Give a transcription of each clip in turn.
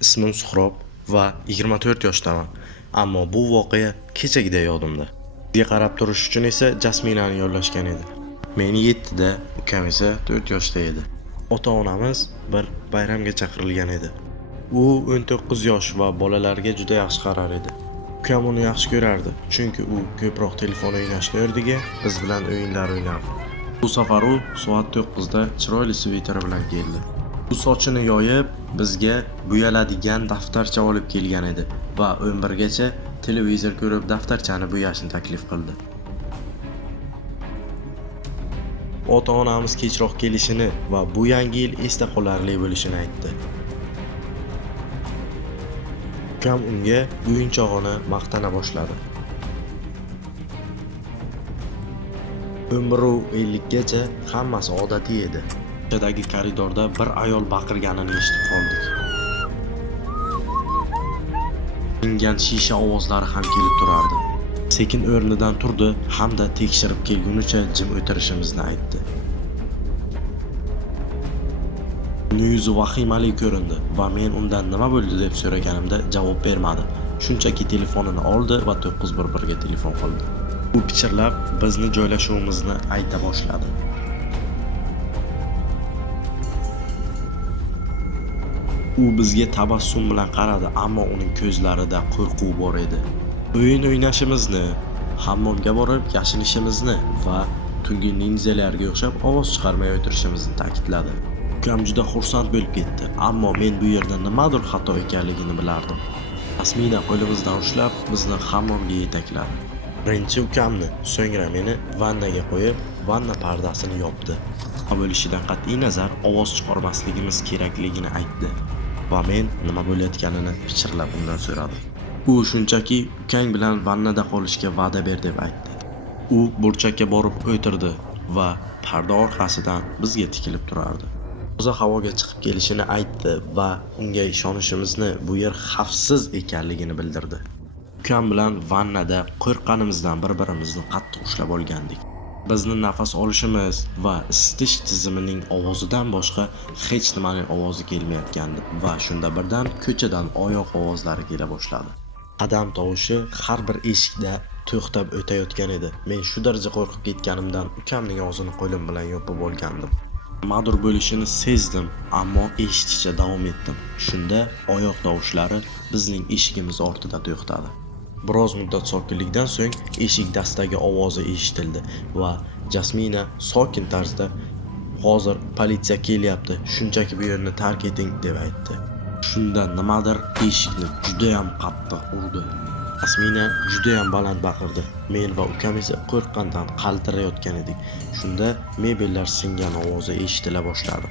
Ismim Suhrob va 24 yoshdaman. Ammo bu voqea kechagidek yodimda. Bizga qarab turish uchun esa Jasminani yollashgan edi. Men 7 da, ukam esa 4 yoshda edi. Ota-onamiz bir bayramga chaqirilgan edi. U 19 yosh va bolalarga juda yaxshi qarar edi. Ukam uni yaxshi ko'rardi, chunki u ko'proq telefon o'ynashni o'rniga biz bilan o'yinlar o'ynardi. Bu safar u soat 9 da chiroyli sviteri bilan keldi. U sochini yoyib, bizga bo'yaladigan daftarcha olib kelgan edi va 11 gacha televizor ko'rib daftarchani bo'yashni taklif qildi. Ota-onamiz kechroq kelishini va bu yangi yil esda qolarli bo'lishini aytdi. Ukam unga o'yinchog'ini maqtana boshladi. 11:50 gacha hammasi odatiy edi. Ko'chadagi koridorda bir ayol baqirganini eshitib qoldik. Ingan shisha ovozlari ham kelib turardi. Sekin o'rnidan turdi hamda tekshirib kelgunicha jim o'tirishimizni aytdi. Uning yuzi vahimali ko'rindi va men undan nima bo'ldi deb so'raganimda javob bermadi. Shunchaki telefonini oldi va 911 ga telefon qildi. U pichirlab bizni joylashuvimizni ayta boshladi. U bizga tabassum bilan qaradi, ammo uning ko'zlarida qo'rquv bor edi. O'yin o'ynashimizni, hammomga borib yashinishimizni va tungi ninjalarga o'xshab ovoz chiqarmay o'tirishimizni ta'kidladi. Ukam juda xursand bo'lib ketdi, ammo men bu yerda nimadir xato ekanligini bilardim. Jasmina qo'limizdan ushlab bizni hammomga yetakladi. Birinchi ukamni, so'ngra meni vannaga qo'yib, vanna pardasini yopdi. Bo'lishidan qat'iy nazar ovoz chiqarmasligimiz kerakligini aytdi va men nima bo'layotganini pichirlab undan so'radim. U shunchaki ukang bilan vannada qolishga va'da ber deb aytdi. U burchakka borib o'tirdi va parda orqasidan bizga tikilib turardi. Toza havoga chiqib kelishini aytdi va unga ishonishimizni, bu yer xavfsiz ekanligini bildirdi. Ukam bilan vannada qo'rqqanimizdan bir-birimizni qattiq ushlab olgandik. Bizni nafas olishimiz va isitish tizimining ovozidan boshqa hech nimaning ovozi kelmayotgandi va shunda birdan ko'chadan oyoq ovozlari kela boshladi. Qadam tovushi har bir eshikda to'xtab o'tayotgan edi. Men shu daraja qo'rqib ketganimdan ukamning og'zini qo'lim bilan yopib olgandim. Nimadir bo'lishini sezdim, ammo eshitishga davom etdim. Shunda oyoq tovushlari bizning eshigimiz ortida to'xtadi. Biroz muddat sokinlikdan so'ng eshik dastagi ovozi eshitildi va Jasmina sokin tarzda "Hozir politsiya kelyapti, shunchaki bu yerni tark eting" deb aytdi. Shunda nimadir eshikni juda ham qattiq urdi. Jasmina juda ham baland baqirdi. Men va ukam esa qo'rqqandan qaltirayotgan edik. Shunda mebellar singan ovozi eshitila boshladi.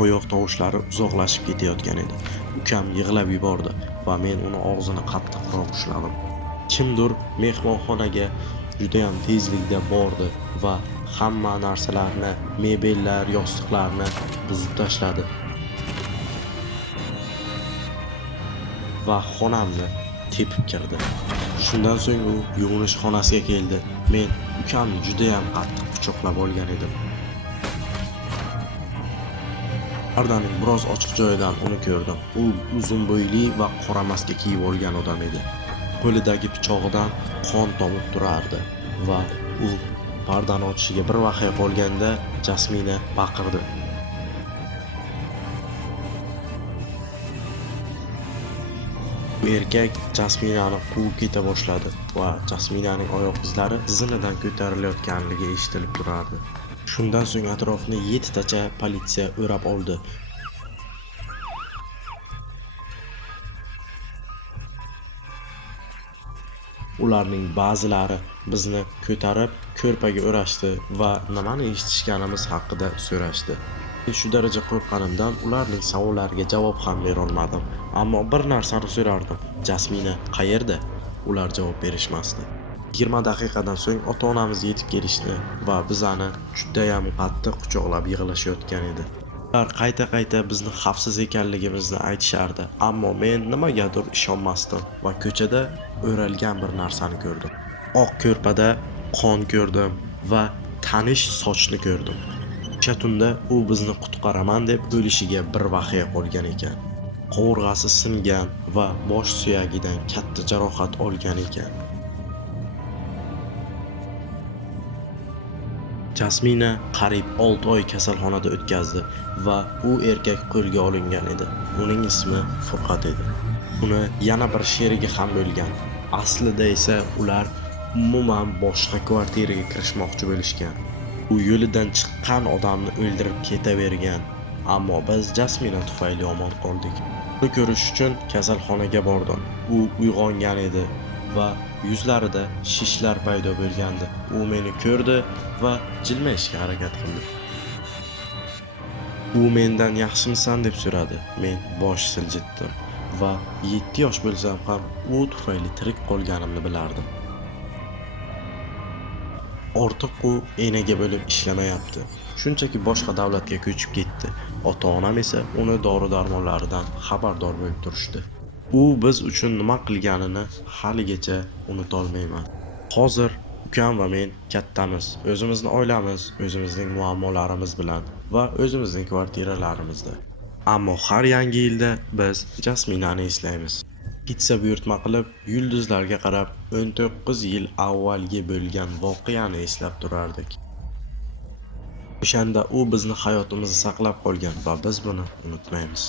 Oyoq tovushlari uzoqlashib ketayotgan edi. Ukam yig'lab yubordi va men uni og'zini qattiqroq ushladim. Kimdir mehmonxonaga juda ham tezlikda bordi va hamma narsalarni, mebellar, yostiqlarni buzib tashladi. Va xonamni tepib kirdi. Shundan so'ng u yuvinish xonasiga keldi. Men ukamni juda ham qattiq quchoqlab olgan edim. Pardaning biroz ochiq joyidan uni ko'rdim. U uzun bo'yli va qora maska kiyib olgan odam edi. Qo'lidagi pichog'idan qon tomib turardi va u pardani ochishiga bir vaqt qolganda Jasmina baqirdi. Erkak Jasminani quvib keta boshladi va Jasminaning oyoq izlari zinadan ko'tarilayotganligi eshitilib turardi. Shundan so'ng atrofni 7 tacha politsiya o'rab oldi. Ularning ba'zilari bizni ko'tarib ko'rpaga o'rashdi va nimani eshitishganimiz haqida so'rashdi. Men shu daraja qo'rqqanimdan ularning savollariga javob ham bera olmadim. Ammo bir narsani so'rardim. Jasmina qayerda? Ular javob berishmasdi. 20 daqiqadan so'ng ota-onamiz yetib kelishdi va bizani juda ham qattiq quchoqlab yig'lashayotgan edi. Ular qayta-qayta bizni xavfsiz ekanligimizni aytishardi, ammo men nimagadir ishonmasdim va ko'chada o'ralgan bir narsani ko'rdim. Oq ko'rpada qon ko'rdim va tanish sochni ko'rdim. O'sha tunda u bizni qutqaraman deb o'lishiga bir vaqt qolgan ekan. qovurg'asi singan va bosh suyagidan katta jarohat olgan ekan. Jasmina qariyb 6 oy kasalxonada o'tkazdi va u erkak qo'lga olingan edi. Uning ismi Furqat edi. Uni yana bir sherigi ham bo'lgan. Aslida esa ular umuman boshqa kvartiraga kirishmoqchi bo'lishgan. U yo'lidan chiqqan odamni o'ldirib ketavergan. Ammo biz Jasmina tufayli omon qoldik. Uni ko'rish uchun kasalxonaga bordim. U uyg'ongan edi va yuzlarida shishlar paydo bo'lgandi. U meni ko'rdi va jilmayishga harakat qildi. U mendan yaxshimisan deb so'radi. Men bosh siljitdim va 7 yosh bo'lsam ham u tufayli tirik qolganimni bilardim. Ortiq u enaga bo'lib ishlamayapti. Shunchaki boshqa davlatga ko'chib ketdi. Ota-onam esa uni dori-darmonlaridan xabardor bo'lib turishdi. U biz uchun nima qilganini haligacha unutolmayman. Hozir ukam va men kattamiz. O'zimizning oilamiz, o'zimizning muammolarimiz bilan va o'zimizning kvartiralarimizda. Ammo har yangi yilda biz Jasminani eslaymiz. Ketsa buyurtma qilib, yulduzlarga qarab 19 yil avvalgi bo'lgan voqeani eslab turardik. O'shanda u bizni hayotimizni saqlab qolgan va biz buni unutmaymiz.